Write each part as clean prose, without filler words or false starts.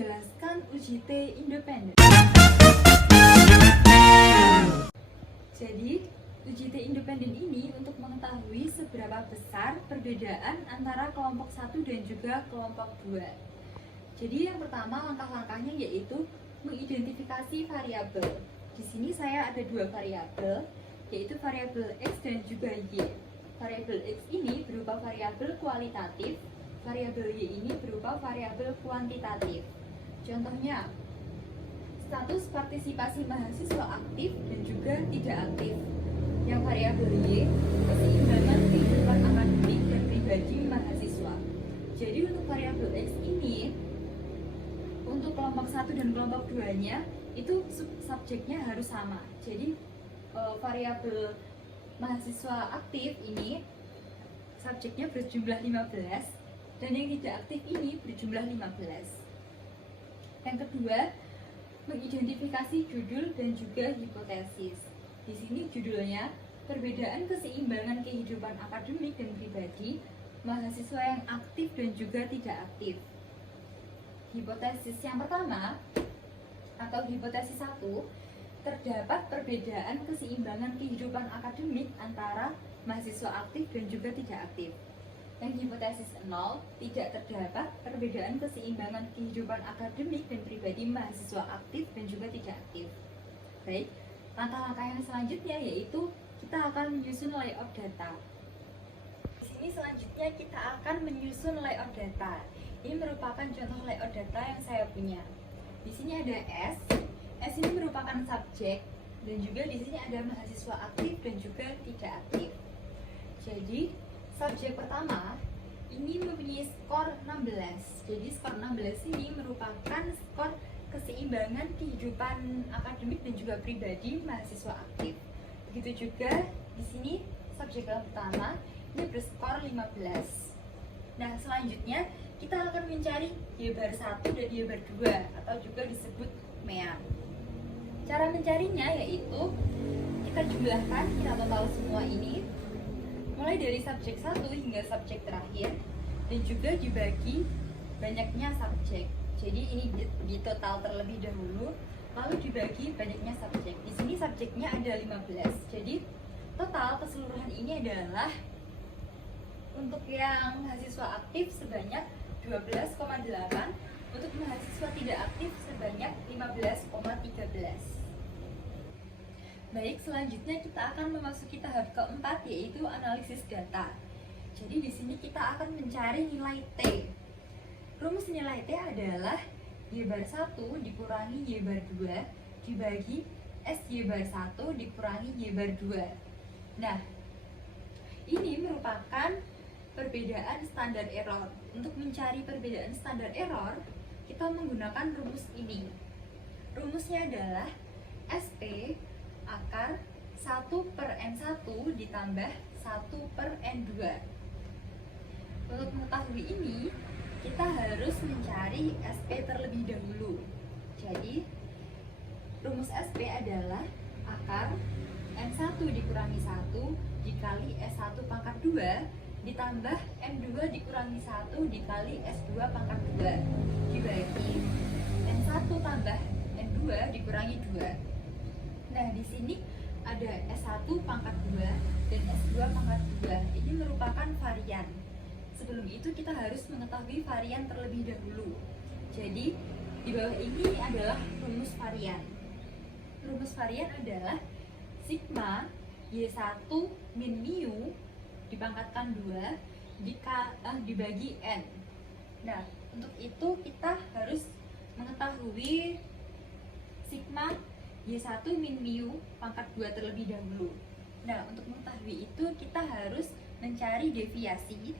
menjelaskan UJT independen. Jadi, UJT independen ini untuk mengetahui seberapa besar perbedaan antara kelompok 1 dan juga kelompok 2. Jadi yang pertama langkah-langkahnya yaitu mengidentifikasi variabel. Di sini saya ada dua variabel, yaitu variabel X dan juga Y. Variabel X ini berupa variabel kualitatif, variabel Y ini berupa variabel kuantitatif. Contohnya, status partisipasi mahasiswa aktif dan juga tidak aktif. Yang variabel Y, keseimbangan kehidupan akademik dan pribadi mahasiswa. Jadi untuk variabel X ini, untuk kelompok 1 dan kelompok 2-nya, itu subjeknya harus sama. Jadi variabel mahasiswa aktif ini, subjeknya berjumlah 15, dan yang tidak aktif ini berjumlah 15. Yang kedua, mengidentifikasi judul dan juga hipotesis. Di sini judulnya, perbedaan keseimbangan kehidupan akademik dan pribadi mahasiswa yang aktif dan juga tidak aktif. Hipotesis yang pertama, atau hipotesis 1, terdapat perbedaan keseimbangan kehidupan akademik antara mahasiswa aktif dan juga tidak aktif. Yang hipotesis 0, tidak terdapat perbedaan keseimbangan kehidupan akademik dan pribadi mahasiswa aktif dan juga tidak aktif. Baik, langkah-langkah yang selanjutnya yaitu kita akan menyusun layout data. Di sini selanjutnya kita akan menyusun layout data. Ini merupakan contoh layout data yang saya punya. Di sini ada S. S ini merupakan subjek, dan juga di sini ada mahasiswa aktif dan juga tidak aktif. Jadi subjek pertama ini mempunyai skor 16. Jadi skor 16 ini merupakan skor keseimbangan kehidupan akademik dan juga pribadi mahasiswa aktif. Begitu juga di sini subjek yang pertama ini berskor 15. Nah, selanjutnya kita akan mencari Y bar 1 dan Y bar 2 atau juga disebut MEA. Cara mencarinya yaitu kita jumlahkan, kita total semua ini mulai dari subjek 1 hingga subjek terakhir, dan juga dibagi banyaknya subjek. Jadi ini di total terlebih dahulu, lalu dibagi banyaknya subjek. Di sini subjeknya ada 15. Jadi total keseluruhan ini adalah untuk yang mahasiswa aktif sebanyak 12,8, untuk mahasiswa tidak aktif sebanyak 15,13. Baik, selanjutnya kita akan memasuki tahap keempat, yaitu analisis data. Jadi di sini kita akan mencari nilai T. Rumus nilai T adalah Y bar 1 dikurangi Y bar 2 dibagi S Y bar 1 dikurangi Y bar 2. Nah, ini merupakan perbedaan standar error. Untuk mencari perbedaan standar error, kita menggunakan rumus ini. Rumusnya adalah SP akar 1/N1 ditambah 1/N2. Untuk mengetahui ini, kita harus mencari SP terlebih dahulu. Jadi, rumus SP adalah akar N1 dikurangi 1 dikali S1 pangkat 2 ditambah N2 dikurangi 1 dikali S2 pangkat 2 dibagi N1 tambah N2 dikurangi 2. Nah, di sini ada S1 pangkat 2 dan S2 pangkat 2. Ini merupakan varian. Sebelum itu kita harus mengetahui varian terlebih dahulu. Jadi, di bawah ini adalah rumus varian. Rumus varian adalah sigma Y1 min mu dipangkatkan 2 dibagi N. Nah, untuk itu kita harus mengetahui sigma Y1 min mu pangkat 2 terlebih dahulu. Nah, untuk mengetahui itu kita harus mencari deviasi.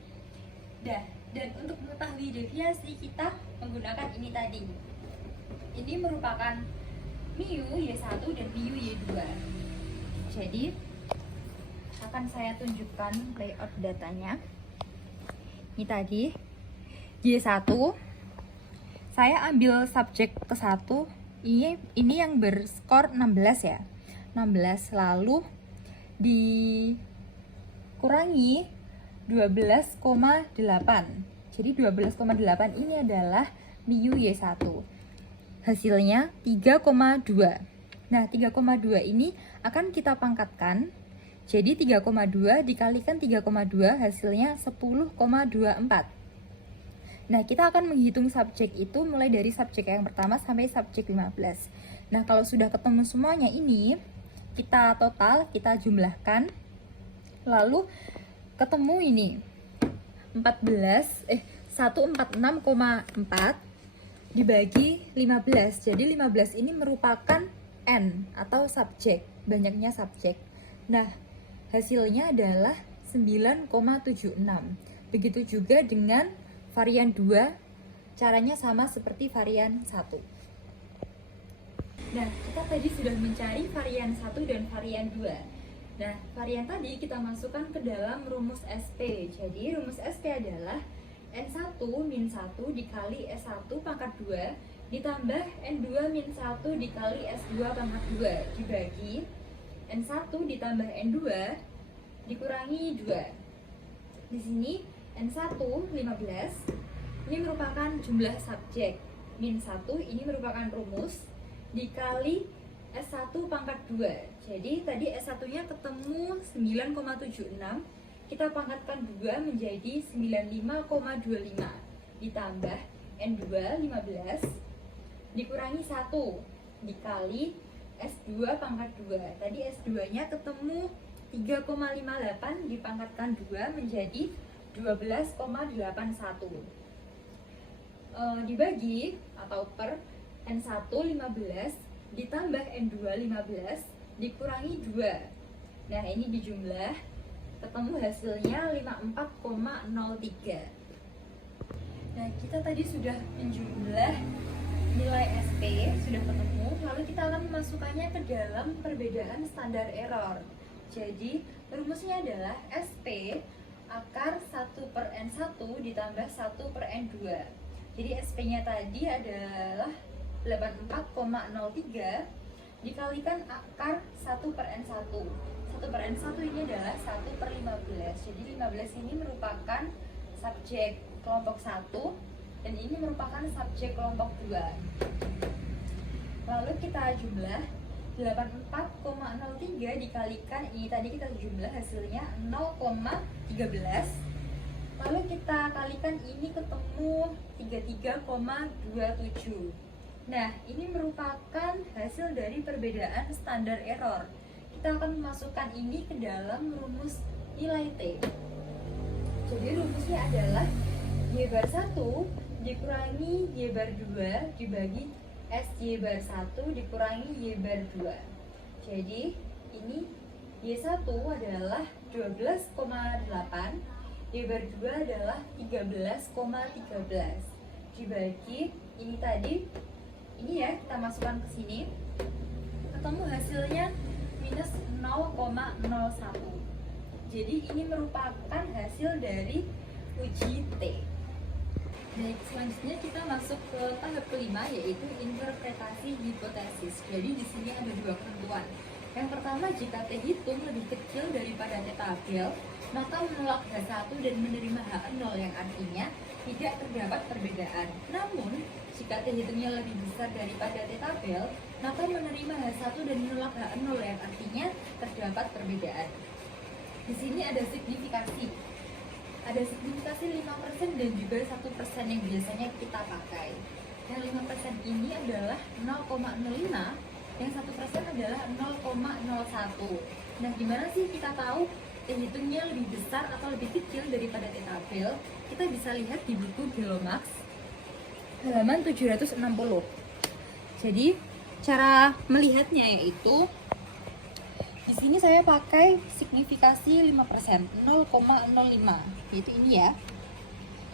Dan untuk mengetahui deviasi kita menggunakan ini tadi. Ini merupakan mu Y1 dan mu Y2. Jadi akan saya tunjukkan layout datanya. Ini tadi Y1, saya ambil subjek ke 1. Ini yang berskor 16 ya, 16, lalu dikurangi 12,8. Jadi 12,8 ini adalah MIU Y1. Hasilnya 3,2. Nah, 3,2 ini akan kita pangkatkan. Jadi 3,2 dikalikan 3,2 hasilnya 10,24. Nah, kita akan menghitung subjek itu mulai dari subjek yang pertama sampai subjek 15. Nah, kalau sudah ketemu semuanya ini, kita total, kita jumlahkan. Lalu ketemu ini 146,4 dibagi 15. Jadi 15 ini merupakan N atau subjek, banyaknya subjek. Nah, hasilnya adalah 9,76. Begitu juga dengan varian 2, caranya sama seperti varian 1. Nah, kita tadi sudah mencari varian 1 dan varian 2. Nah, varian tadi kita masukkan ke dalam rumus SP. Jadi, rumus SP adalah N1 min 1 dikali S1 pangkat 2 ditambah N2 min 1 dikali S2 pangkat 2 dibagi N1 ditambah N2 dikurangi 2. Di sini N1 15 ini merupakan jumlah subjek, min 1 ini merupakan rumus dikali S1 pangkat 2. Jadi tadi S1-nya ketemu 9,76, kita pangkatkan 2 menjadi 95,25 ditambah N2 15 dikurangi 1 dikali S2 pangkat 2. Tadi S2-nya ketemu 3,58 dipangkatkan 2 menjadi 12,81. Dibagi atau per N1 15 ditambah N2 15 dikurangi 2. Nah, ini dijumlah ketemu hasilnya 54,03. Nah, kita tadi sudah menjumlah nilai SP, sudah ketemu, lalu kita akan memasukkannya ke dalam perbedaan standar error. Jadi, rumusnya adalah SP akar 1/N1 ditambah 1/N2. Jadi, SP-nya tadi adalah 84,03 dikalikan akar 1/N1. 1/N1 ini adalah 1/15. Jadi 15 ini merupakan subjek kelompok 1 dan ini merupakan subjek kelompok 2. Lalu kita jumlah 84,03 dikalikan ini tadi kita jumlah hasilnya 0,13. Lalu kita kalikan ini ketemu 33,27. Nah, ini merupakan hasil dari perbedaan standar error. Kita akan memasukkan ini ke dalam rumus nilai T. Jadi rumusnya adalah Y bar 1 dikurangi Y bar 2 dibagi SY bar 1 dikurangi Y bar 2. Jadi ini Y1 adalah 12,8, Y bar 2 adalah 13,13 dibagi ini tadi, ini ya kita masukkan ke sini, ketemu hasilnya minus 0,01. Jadi ini merupakan hasil dari uji T. Baik, selanjutnya kita masuk ke tahap kelima, yaitu interpretasi hipotesis. Jadi di sini ada dua ketentuan. Yang pertama, jika T hitung lebih kecil daripada T tabel, maka menolak H1 dan menerima H0 yang artinya tidak terdapat perbedaan. Namun, jika T hitungnya lebih besar daripada T tabel, maka menerima H1 dan menolak H0 yang artinya terdapat perbedaan. Di sini ada signifikasi. Ada signifikasi 5% dan juga 1% yang biasanya kita pakai. Yang 5% ini adalah 0,05, yang 1% adalah 0,01. Nah, gimana sih kita tahu T hitungnya lebih besar atau lebih kecil daripada T tabel? Kita bisa lihat di buku Gelomax halaman 760. Jadi, cara melihatnya yaitu di sini saya pakai signifikasi 5%, 0,05, yaitu ini ya.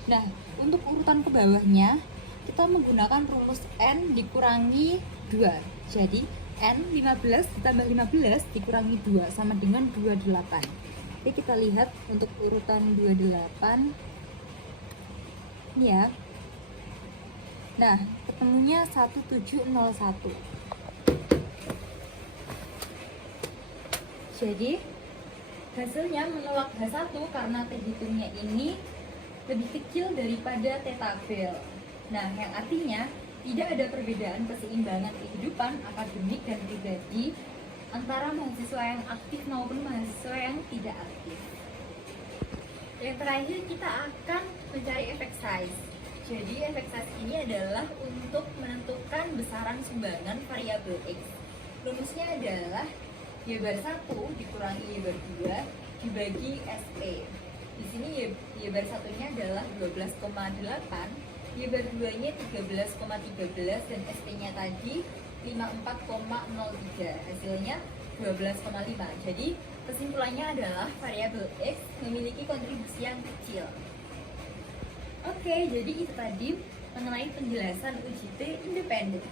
Nah, untuk urutan ke bawahnya, kita menggunakan rumus N dikurangi 2. Jadi, N 15 ditambah 15 dikurangi 2 sama dengan 28. Jadi kita lihat untuk urutan 28. Ini ya. Nah, ketemunya 1701. Jadi hasilnya menolak H1 karena T hitungnya ini lebih kecil daripada T tabel. Nah, yang artinya tidak ada perbedaan keseimbangan kehidupan akademik dan pribadi antara mahasiswa yang aktif maupun mahasiswa yang tidak aktif. Yang terakhir kita akan mencari efek size. Jadi efek size ini adalah untuk menentukan besaran sumbangan variabel X. Rumusnya adalah Y bar 1 dikurangi Y bar 2 dibagi SP. Di sini Y bar 1-nya adalah 12,8, Y bar 2-nya 13,13 dan SP-nya tadi 54,03. Hasilnya 12,5. Jadi kesimpulannya adalah variabel X memiliki kontribusi yang kecil. Oke, jadi itu tadi mengenai penjelasan UJT independen.